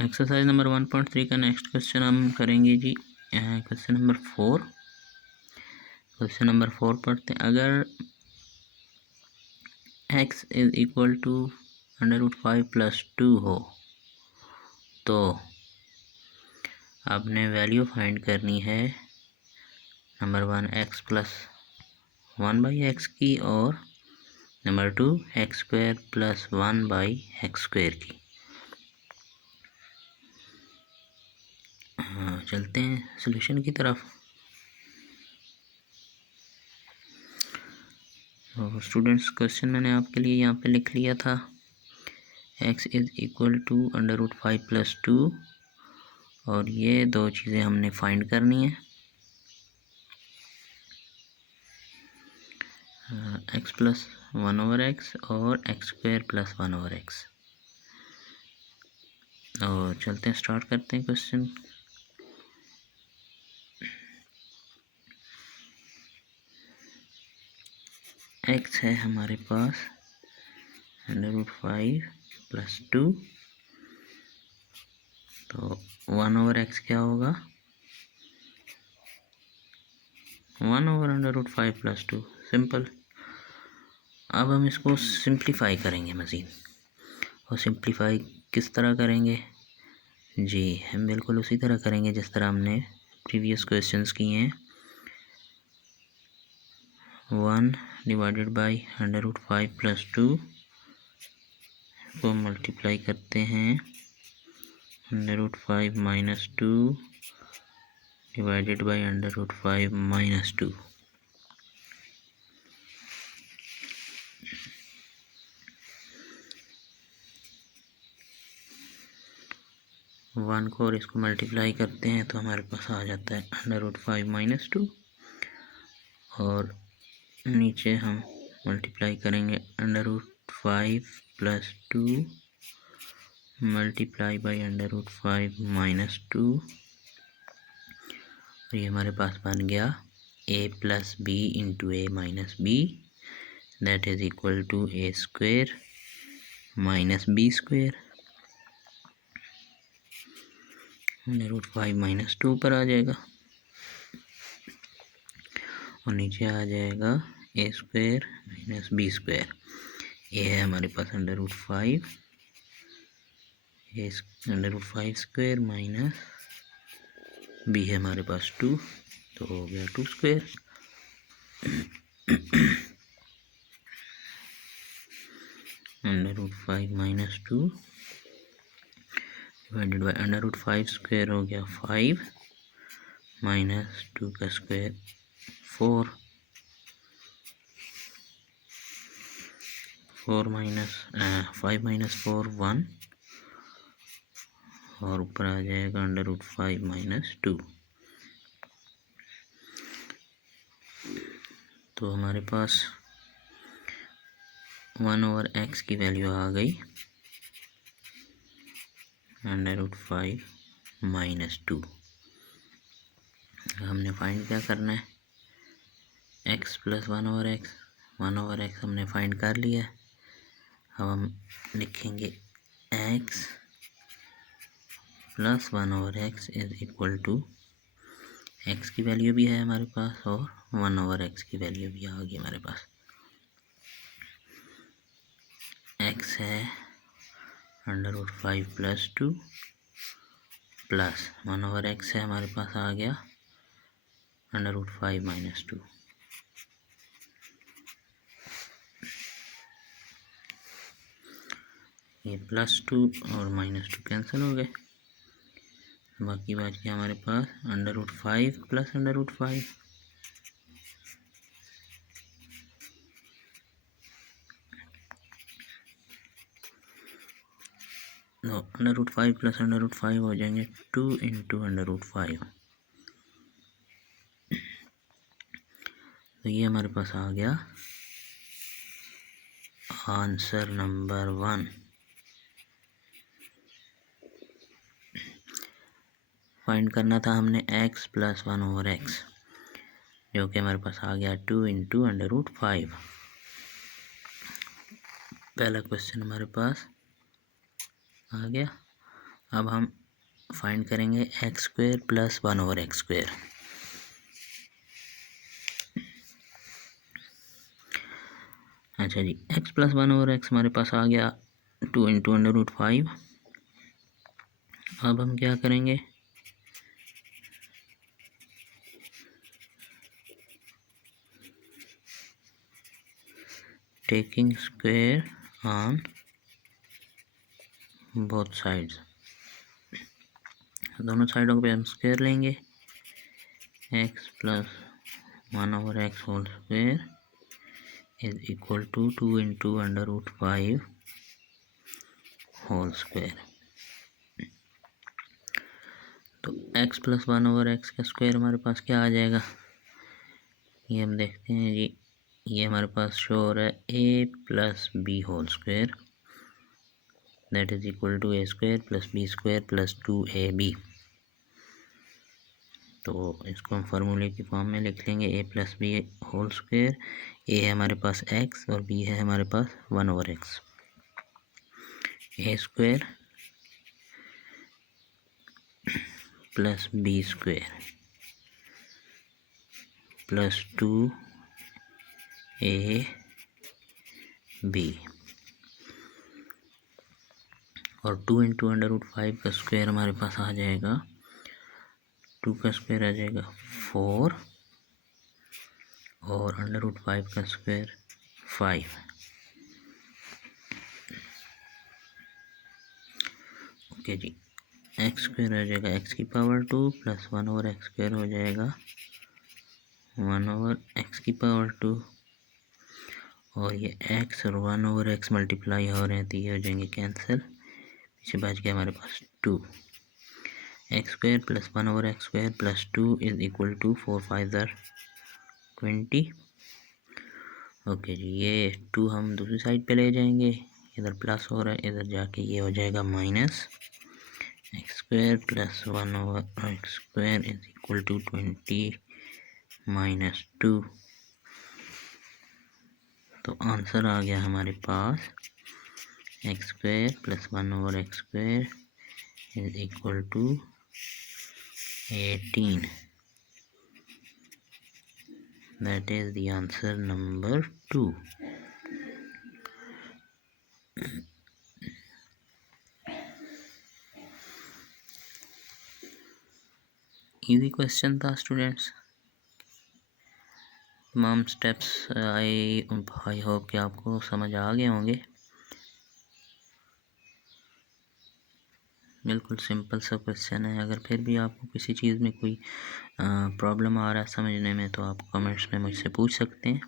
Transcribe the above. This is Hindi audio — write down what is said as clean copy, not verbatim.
एक्सरसाइज नंबर 1.3 का नेक्स्ट क्वेश्चन हम करेंगे जी क्वेश्चन नंबर 4। क्वेश्चन नंबर 4 पढ़ते हैं। अगर x इज इक्वल टू √5 + 2 हो तो आपने वैल्यू फाइंड करनी है नंबर 1 x + 1/x की और नंबर 2 x² + 1/x² की। चलते हैं सॉल्यूशन की तरफ। तो स्टूडेंट्स क्वेश्चन मैंने आपके लिए यहाँ पे लिख लिया था। x इज इक्वल टू √5 + 2 और ये दो चीज़ें हमने फाइंड करनी है। x + 1/x और x² + 1/x। और चलते हैं स्टार्ट करते हैं क्वेश्चन। x है हमारे पास √5 + 2 तो 1/x क्या होगा 1/√5 + 2 सिंपल। अब हम इसको सिंप्लीफाई करेंगे मज़ीद। और सिंप्लीफाई किस तरह करेंगे जी, हम बिल्कुल उसी तरह करेंगे जिस तरह हमने प्रीवियस क्वेश्चंस किए हैं। 1 / √5 + 2 को मल्टीप्लाई करते हैं √5 - 2 डिवाइडेड बाई √5 - 2। वन को और इसको मल्टीप्लाई करते हैं तो हमारे पास आ जाता है √5 - 2 और नीचे हम मल्टीप्लाई करेंगे √5 + 2 मल्टीप्लाई बाई √5 - 2 और ये हमारे पास बन गया a + b × a - b that is equal to a² - b²। √5 - 2 पर आ जाएगा और नीचे आ जाएगा a² - b²। ये है हमारे पास √5 √5² माइनस b है हमारे पास 2 तो हो गया 2²। √5 - 2 डिवाइडेड बाई √5² हो गया 5 माइनस 2 का स्क्वायर 4 5 - 4 1 और ऊपर आ जाएगा √5 - 2। तो हमारे पास 1/x की वैल्यू आ गई √5 - 2। हमने फाइंड क्या करना है x + 1/x 1/x हमने फाइंड कर लिया है। अब हम लिखेंगे x + 1/x is equal to x की वैल्यू भी है हमारे पास और 1/x की वैल्यू भी आ गई हमारे पास। x है √5 + 2 प्लस 1/x है हमारे पास आ गया √5 - 2। ये +2 और -2 कैंसिल हो गए, बाकी बच गया हमारे पास √5 + √5। तो √5 + √5 हो जाएंगे 2 × √5। तो ये हमारे पास आ गया आंसर नंबर 1। फाइंड करना था हमने x + 1/x जो कि हमारे पास आ गया 2 × √5। पहला क्वेश्चन हमारे पास आ गया। अब हम फाइंड करेंगे x square plus 1/x square. अच्छा जी, x प्लस 1/x हमारे पास आ गया 2 इंटू √5। अब हम क्या करेंगे, taking square on both sides, दोनों साइडों पे हम स्क्वायर लेंगे। x plus 1/x whole square is equal to 2 into √5 whole square. तो x प्लस 1/x का स्क्वायर हमारे पास क्या आ जाएगा, ये हम देखते हैं जी। ये हमारे पास शो हो रहा है a plus B whole square that is equal to a square plus b square plus 2ab। तो इसको हम फार्मूले की फॉर्म में लिख लेंगे a plus B whole square. a है हमारे पास x और b है हमारे पास 1/x। a square plus B square plus 2ab और 2 इंटू √5 का स्क्वायर हमारे पास आ जाएगा, 2 का स्क्वायर आ जाएगा 4 और √5 का स्क्वायर 5। ओके जी, एक्स स्क्वायर आ जाएगा x की पावर 2 प्लस 1/x स्क्वायर हो जाएगा 1/x की पावर 2 और ये x और 1/x मल्टीप्लाई हो रहे हैं तो ये हो जाएंगे कैंसिल, पीछे बच गया हमारे पास 2। X square plus 1/x square plus 2 is equal to 4 5 20। Okay जी, ये 2 हम दूसरी साइड पे ले जाएंगे, इधर प्लस हो रहा है, इधर जाके ये हो जाएगा minus. X square plus 1/x square is equal to 20 minus 2। तो आंसर आ गया हमारे पास x square plus 1/x square is equal to 18। That is the answer number 2. Easy question था स्टूडेंट्स। तमाम स्टेप्स आई होप कि आपको समझ आ गए होंगे। बिल्कुल सिंपल सा क्वेश्चन है। अगर फिर भी आपको किसी चीज़ में कोई प्रॉब्लम आ रहा है समझने में तो आप कमेंट्स में मुझसे पूछ सकते हैं।